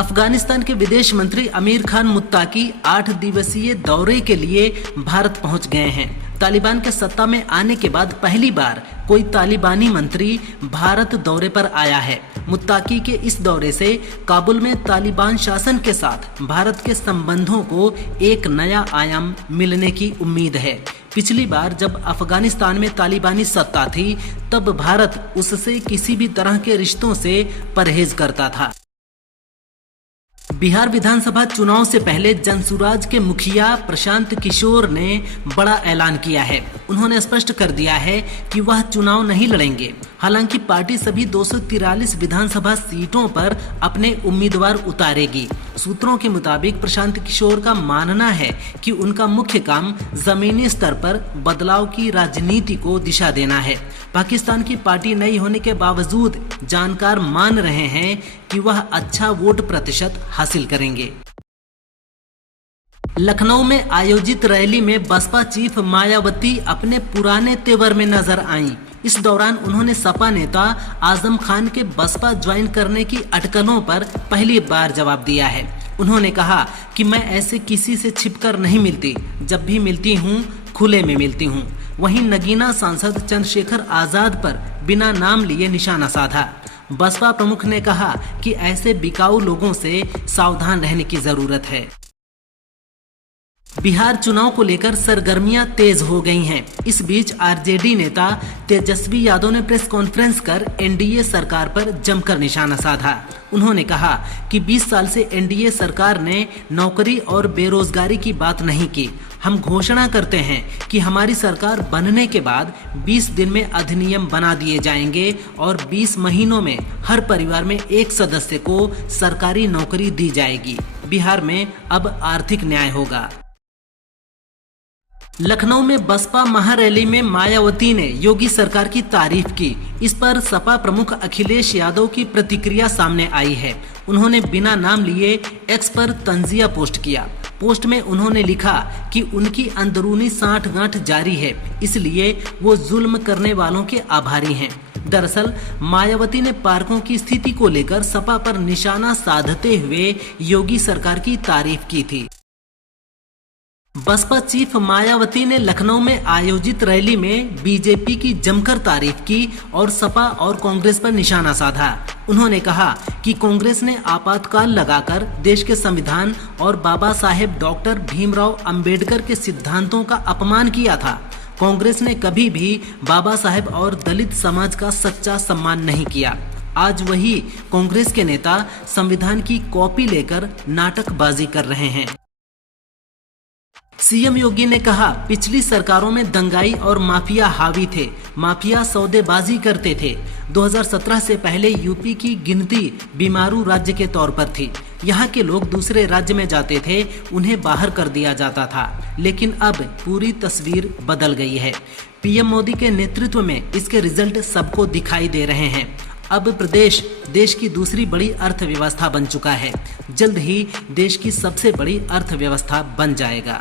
अफगानिस्तान के विदेश मंत्री अमीर खान मुत्ताकी 8 दिवसीय दौरे के लिए भारत पहुंच गए हैं। तालिबान के सत्ता में आने के बाद पहली बार कोई तालिबानी मंत्री भारत दौरे पर आया है। मुत्ताकी के इस दौरे से काबुल में तालिबान शासन के साथ भारत के संबंधों को एक नया आयाम मिलने की उम्मीद है। पिछली बार जब अफगानिस्तान में तालिबानी सत्ता थी, तब भारत उससे किसी भी तरह के रिश्तों से परहेज करता था। बिहार विधानसभा चुनाव से पहले जनसुराज के मुखिया प्रशांत किशोर ने बड़ा ऐलान किया है। उन्होंने स्पष्ट कर दिया है कि वह चुनाव नहीं लड़ेंगे। हालांकि पार्टी सभी 243 विधानसभा सीटों पर अपने उम्मीदवार उतारेगी। सूत्रों के मुताबिक प्रशांत किशोर का मानना है कि उनका मुख्य काम जमीनी स्तर पर बदलाव की राजनीति को दिशा देना है। पाकिस्तान की पार्टी नई होने के बावजूद जानकार मान रहे हैं कि वह अच्छा वोट प्रतिशत हासिल करेंगे। लखनऊ में आयोजित रैली में बसपा चीफ मायावती अपने पुराने तेवर में नजर आईं। इस दौरान उन्होंने सपा नेता आजम खान के बसपा ज्वाइन करने की अटकलों पर पहली बार जवाब दिया है। उन्होंने कहा कि मैं ऐसे किसी से छिपकर नहीं मिलती, जब भी मिलती हूँ खुले में मिलती हूँ। वहीं नगीना सांसद चंद्रशेखर आजाद पर बिना नाम लिए निशाना साधा। बसपा प्रमुख ने कहा कि ऐसे बिकाऊ लोगों से सावधान रहने की जरूरत है। बिहार चुनाव को लेकर सरगर्मियां तेज हो गई हैं। इस बीच आरजेडी नेता तेजस्वी यादव ने प्रेस कॉन्फ्रेंस कर एनडीए सरकार पर जमकर निशाना साधा। उन्होंने कहा कि 20 साल से एनडीए सरकार ने नौकरी और बेरोजगारी की बात नहीं की। हम घोषणा करते हैं कि हमारी सरकार बनने के बाद 20 दिन में अधिनियम बना दिए जाएंगे और 20 महीनों में हर परिवार में एक सदस्य को सरकारी नौकरी दी जाएगी। बिहार में अब आर्थिक न्याय होगा। लखनऊ में बसपा महारैली में मायावती ने योगी सरकार की तारीफ की। इस पर सपा प्रमुख अखिलेश यादव की प्रतिक्रिया सामने आई है। उन्होंने बिना नाम लिए एक्स पर तंजिया पोस्ट किया। पोस्ट में उन्होंने लिखा कि उनकी अंदरूनी सांठगांठ जारी है, इसलिए वो जुल्म करने वालों के आभारी हैं। दरअसल मायावती ने पार्कों की स्थिति को लेकर सपा पर निशाना साधते हुए योगी सरकार की तारीफ की थी। बसपा चीफ मायावती ने लखनऊ में आयोजित रैली में बीजेपी की जमकर तारीफ की और सपा और कांग्रेस पर निशाना साधा। उन्होंने कहा कि कांग्रेस ने आपातकाल लगाकर देश के संविधान और बाबा साहेब डॉक्टर भीमराव अंबेडकर के सिद्धांतों का अपमान किया था। कांग्रेस ने कभी भी बाबा साहेब और दलित समाज का सच्चा सम्मान नहीं किया। आज वही कांग्रेस के नेता संविधान की कॉपी लेकर नाटकबाजी कर रहे हैं। सीएम योगी ने कहा, पिछली सरकारों में दंगाई और माफिया हावी थे। माफिया सौदेबाजी करते थे। 2017 से पहले यूपी की गिनती बीमारू राज्य के तौर पर थी। यहाँ के लोग दूसरे राज्य में जाते थे, उन्हें बाहर कर दिया जाता था। लेकिन अब पूरी तस्वीर बदल गई है। पीएम मोदी के नेतृत्व में इसके रिजल्ट सबको दिखाई दे रहे हैं। अब प्रदेश देश की दूसरी बड़ी अर्थव्यवस्था बन चुका है। जल्द ही देश की सबसे बड़ी अर्थव्यवस्था बन जाएगा।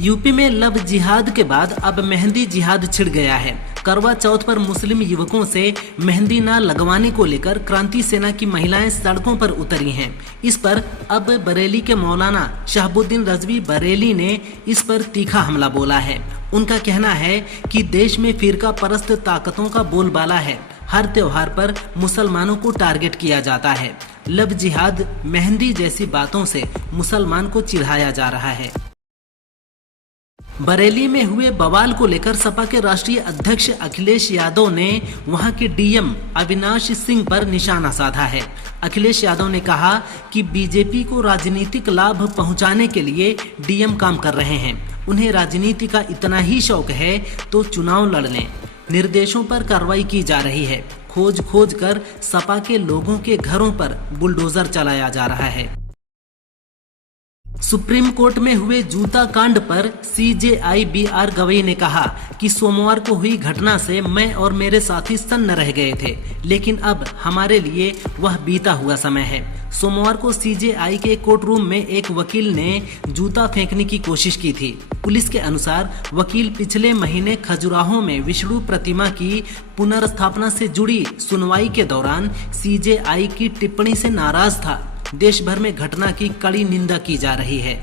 यूपी में लव जिहाद के बाद अब मेहंदी जिहाद छिड़ गया है। करवा चौथ पर मुस्लिम युवकों से मेहंदी न लगवाने को लेकर क्रांति सेना की महिलाएं सड़कों पर उतरी हैं। इस पर अब बरेली के मौलाना शहाबुद्दीन रजवी बरेली ने इस पर तीखा हमला बोला है। उनका कहना है कि देश में फिरका परस्त ताकतों का बोलबाला है। हर त्योहार पर मुसलमानों को टारगेट किया जाता है। लव जिहाद, मेहंदी जैसी बातों से मुसलमान को चिढ़ाया जा रहा है। बरेली में हुए बवाल को लेकर सपा के राष्ट्रीय अध्यक्ष अखिलेश यादव ने वहां के डीएम अविनाश सिंह पर निशाना साधा है। अखिलेश यादव ने कहा कि बीजेपी को राजनीतिक लाभ पहुंचाने के लिए डीएम काम कर रहे हैं। उन्हें राजनीति का इतना ही शौक है तो चुनाव लड़ लें। निर्देशों पर कार्रवाई की जा रही है। खोज खोज कर सपा के लोगों के घरों पर बुलडोजर चलाया जा रहा है। सुप्रीम कोर्ट में हुए जूता कांड पर CJI BR गवई ने कहा कि सोमवार को हुई घटना से मैं और मेरे साथी सन्न रह गए थे, लेकिन अब हमारे लिए वह बीता हुआ समय है। सोमवार को CJI के कोर्ट रूम में एक वकील ने जूता फेंकने की कोशिश की थी। पुलिस के अनुसार वकील पिछले महीने खजुराहो में विष्णु प्रतिमा की पुनर्स्थापना से जुड़ी सुनवाई के दौरान CJI की टिप्पणी से नाराज था। देश भर में घटना की कड़ी निंदा की जा रही है।